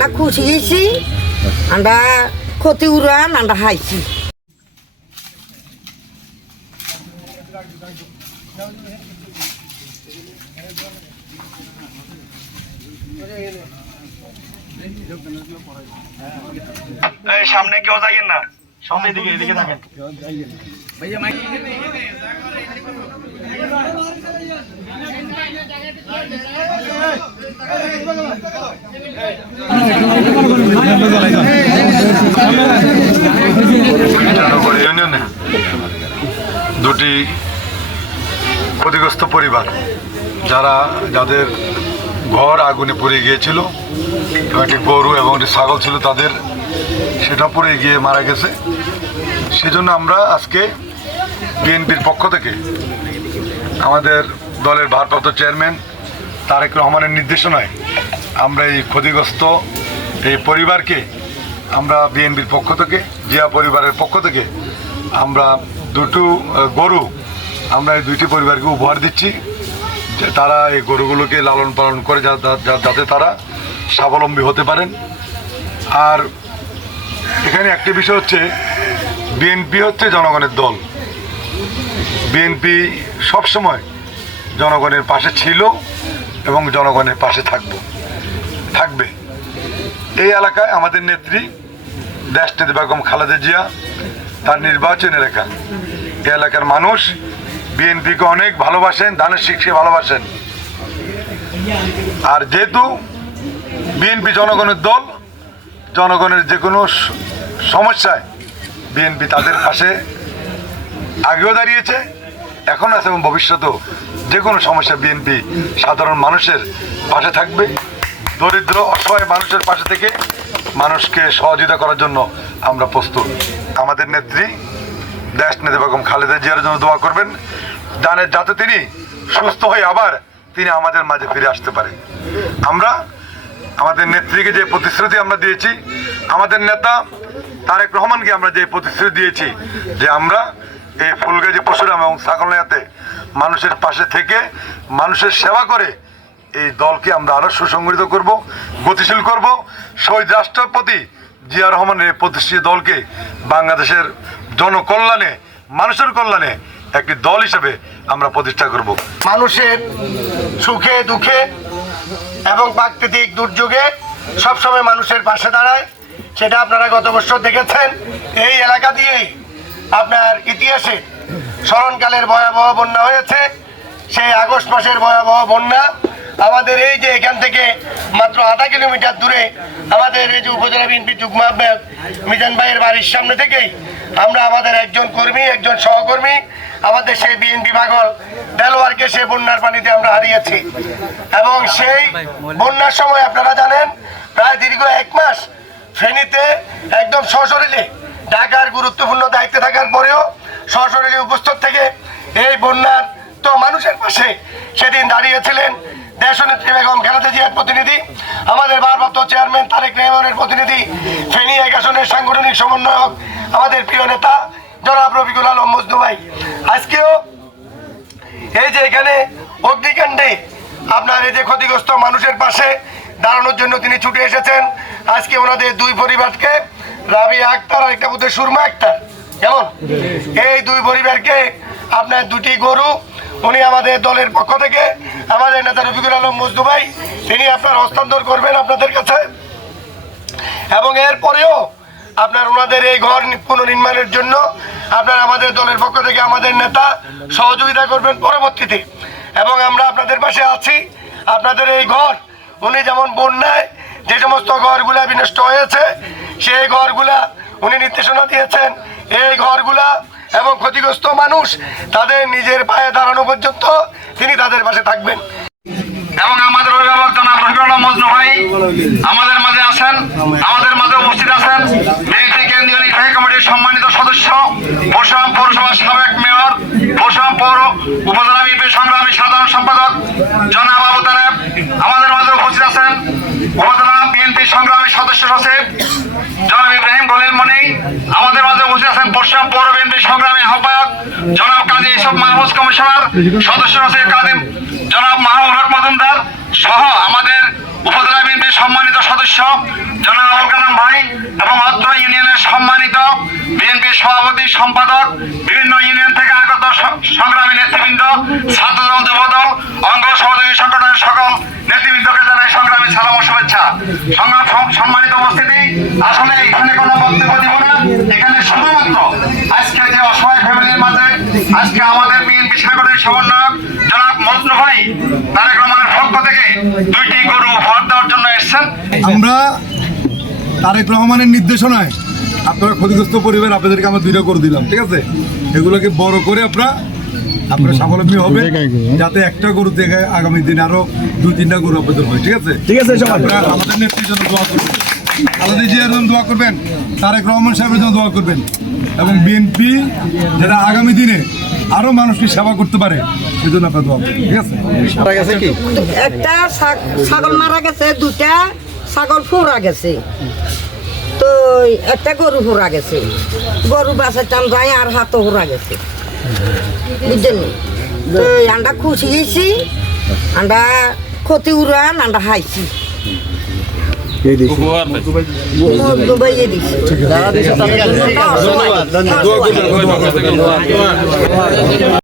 আন্ডা খুশি হয়েছি, আন্ডা ক্ষতি উড়ান আন্ডা হাইছি। সামনে কেউ যাইয়েন না, সামনের দিকে এদিকে থাকেন। ইউনিয়নে দুটি ক্ষতিগ্রস্ত পরিবার যাদের ঘর আগুনে পুড়ে গিয়েছিল, একটি গরু এবং একটি ছাগল ছিল, তাদের সেটা পুড়ে গিয়ে মারা গেছে। সেজন্য আমরা আজকে বিএনপির পক্ষ থেকে আমাদের দলের ভারপ্রাপ্ত চেয়ারম্যান তারেক রহমানের নির্দেশনায় আমরা এই ক্ষতিগ্রস্ত এই পরিবারকে আমরা বিএনপির পক্ষ থেকে, জিয়া পরিবারের পক্ষ থেকে আমরা দুটো গরু আমরা এই দুইটি পরিবারকে উপহার দিচ্ছি, যে তারা এই গরুগুলোকে লালন পালন করে যাতে তারা স্বাবলম্বী হতে পারেন। আর এখানে একটি বিষয় হচ্ছে, বিএনপি হচ্ছে জনগণের দল। বিএনপি সবসময় জনগণের পাশে ছিল এবং জনগণের পাশে থাকবে। এই এলাকায় আমাদের নেত্রী দেশনেত্রী বেগম খালেদা জিয়া তার নির্বাচন এলাকা, এই এলাকার মানুষ বিএনপিকে অনেক ভালোবাসেন, ধানের শীষকে ভালোবাসেন। আর যেহেতু বিএনপি জনগণের দল, জনগণের যে কোনো সমস্যায় বিএনপি তাদের পাশে আগেও দাঁড়িয়েছে, এখন আছে এবং ভবিষ্যতেও যে কোনো সমস্যা বিএনপি সাধারণ মানুষের পাশে থাকবে। দরিদ্র অসহায় মানুষের পাশে থেকে মানুষকে সহযোগিতা করার জন্য আমরা প্রস্তুত। আমাদের নেত্রী দেশনেত্রী বেগম খালেদা জিয়ার জন্য দোয়া করবেন, যাতে তিনি সুস্থ হয়ে আবার তিনি আমাদের মাঝে ফিরে আসতে পারে। আমরা আমাদের নেত্রীকে যে প্রতিশ্রুতি আমরা দিয়েছি, আমাদের নেতা তারেক রহমানকে আমরা যে প্রতিশ্রুতি দিয়েছি যে আমরা এই ফুলগাজী পরশুরাম এবং ছাগলনাইয়াতে মানুষের পাশে থেকে মানুষের সেবা করে এই দলকে আমরা আরও সুসংগঠিত করব, গতিশীল করব। শহীদ রাষ্ট্রপতি জিয়া রহমানের প্রতিষ্ঠিত দলকে বাংলাদেশের জনকল্যাণে, মানুষের কল্যাণে একটি দল হিসেবে আমরা প্রতিষ্ঠা করব। মানুষের সুখে দুঃখে এবং প্রাকৃতিক দুর্যোগে সবসময় মানুষের পাশে দাঁড়ায়, সেটা আপনারা গত বছর দেখেছেন। এই এলাকা দিয়েই আপনার ইতিহাসে স্মরণকালের ভয়াবহ বন্যা হয়েছে। সেই আগস্ট মাসের ভয়াবহ বন্যা আমাদের এই যে এখান থেকে মাত্র আধা কিলোমিটার দূরে আমাদের এই যে উপজেলা বিএনপি যুগ্ম আহ্বায়ক মিজান ভাইয়ের বাড়ির সামনে থেকেই আমরা আমাদের একজন কর্মী, একজন সহকর্মী, আমাদের সেই বিএনপি পাগল দেলোয়ারকে সে বন্যার পানিতে আমরা হারিয়েছি। এবং সেই বন্যার সময় আপনারা জানেন প্রায় দীর্ঘ 1 মাস ফেনীতে একদম সশরীরে, ঢাকার গুরুত্বপূর্ণ দায়িত্বে থাকার পরেও সশরীরে উপস্থিত থেকে এই বন্যার তো মানুষের পাশে সেদিন দাঁড়িয়েছিলেন দেশনেত্রী বেগম খালেদা জিয়ার প্রতিনিধি, আমাদের ভারপ্রাপ্ত চেয়ারম্যান তারেক রহমানের প্রতিনিধি, ফেনী 1 আসনের সাংগঠনিক সমন্বয়ক আমাদের প্রিয় নেতা জনাব রফিকুল আলম মজনু ভাই। আজকেও এই যে এখানে অগ্নিকাণ্ডে আপনার এই যে ক্ষতিগ্রস্ত মানুষের পাশে দাঁড়ানোর জন্য তিনি ছুটে এসেছেন। আজকে ওনাদের দুই পরিবারকে, রাবিয়া আক্তার আর একটা বোধহয় সুরমা আক্তার, কেমন, এই দুই পরিবারকে আপনার দুটি গরু উনি আমাদের দলের পক্ষ থেকে আমাদের নেতা রফিকুল আলম মজনু ভাই তিনি আপনার হস্তান্তর করবেন আপনাদের কাছে। এবং এরপরেও আপনার ওনাদের এই ঘর পুনর্নির্মাণের জন্য আপনার আমাদের দলের পক্ষ থেকে আমাদের নেতা সহযোগিতা করবেন পরবর্তীতে। এবং আমরা আপনাদের পাশে আছি। আপনাদের এই ঘর উনি যেমন বন্যায় যে সমস্ত ঘরগুলা বিনষ্ট হয়েছে সেই ঘরগুলা উনি নির্দেশনা দিয়েছেন, এই ঘরগুলা এবং ক্ষতিগ্রস্ত মানুষ তাদের নিজের পায়ে দাঁড়ানো পর্যন্ত তিনি তাদের পাশে থাকবেন। এবং আমাদের অভিভাবক জনাব রফিকুল আলম মজনু ভাই আমাদের মাঝে আছেন, আমাদের মাঝে উপস্থিত আছেন বিএনপি কেন্দ্রীয় নির্বাহী কমিটির সম্মানিত সদস্য, পরশুরাম পৌরসভার সাবেক মেয়র, পরশুরাম পৌর উপজেলা বিএনপির সংগ্রামী সাধারণ সম্পাদক জনাব আবু তালেব, আমাদের মাঝে উপস্থিত আছেন উপজেলা বিএনপির সংগ্রামী সদস্য সচিব জনাব ইব্রাহিম খলিল মনি, আমাদের মাঝে উপস্থিত আছেন পরশুরাম পৌর বিএনপির সংগ্রামী আহ্বায়ক জনাব কাজী ইউসুফ মাহফুজ কমিশনার, সদস্য সচিব কাজী জনাব মাহমুদ হক মজুমদার সহ আমাদের উপজেলা বিএনপির সম্মানিত সদস্য জনাব আবুল কালাম ভাই এবং অত্র ইউনিয়নের সম্মানিত বিএনপি সভাপতি সম্পাদক, বিভিন্ন ইউনিয়ন থেকে আগত সংগ্রামী নেতৃবৃন্দ, ছাত্রদল, যুবদল, অঙ্গ সহযোগী সংগঠনের সকল নেতৃবৃন্দকে জানাই সংগ্রামী সালাম ও শুভেচ্ছা। সম্মানিত উপস্থিতি, আসলে এখানে কোনো বক্তব্য দিব না, এখানে শুধুমাত্র আজকে যে অসহায় ফ্যামিলির মাঝে আজকে আমাদের বিএনপি সাংগঠনিক সমন্বয়ক জনাব মজনু ভাই তারেক রহমানের পক্ষ থেকে 2টি গরু উপহার দেওয়ার জন্য এসেছেন। আমরা তারেক রহমানের নির্দেশনায় আপনারা ক্ষতিগ্রস্ত পরিবার আপনাদেরকে আমরা 2টা গরু দিলাম, ঠিক আছে? এগুলোকে বড় করে আপনারা স্বাবলম্বী হবে, যাতে একটা গরু থেকে আগামী দিন আরো 2-3টা গরু আপনাদের হয়, ঠিক আছে? আপনারা আমাদের নেত্রীর জন্য দোয়া করবেন, আলাদা জিয়ার জন্য দোয়া করবেন, তারেক রহমান সাহেবের জন্য দোয়া করবেন, এবং বিএনপি যারা আগামী দিনে আরো মানুষকে সেবা করতে পারে সেজন্য আপনারা দোয়া করবেন, ঠিক আছে? একটা ছাগল মারা গেছে, 2টা ছাগল ফুরা গেছে, তো একটা গরু ফুরা গেছে, গরু বাঁচাতাম যাই আর হাতও ফুরা গেছে, বুঝছেন? তো আমরা খুশি হয়েছি, আমরা ক্ষতি উড়ান আমরা হাইছি, দুবাইয়ে দিচ্ছি।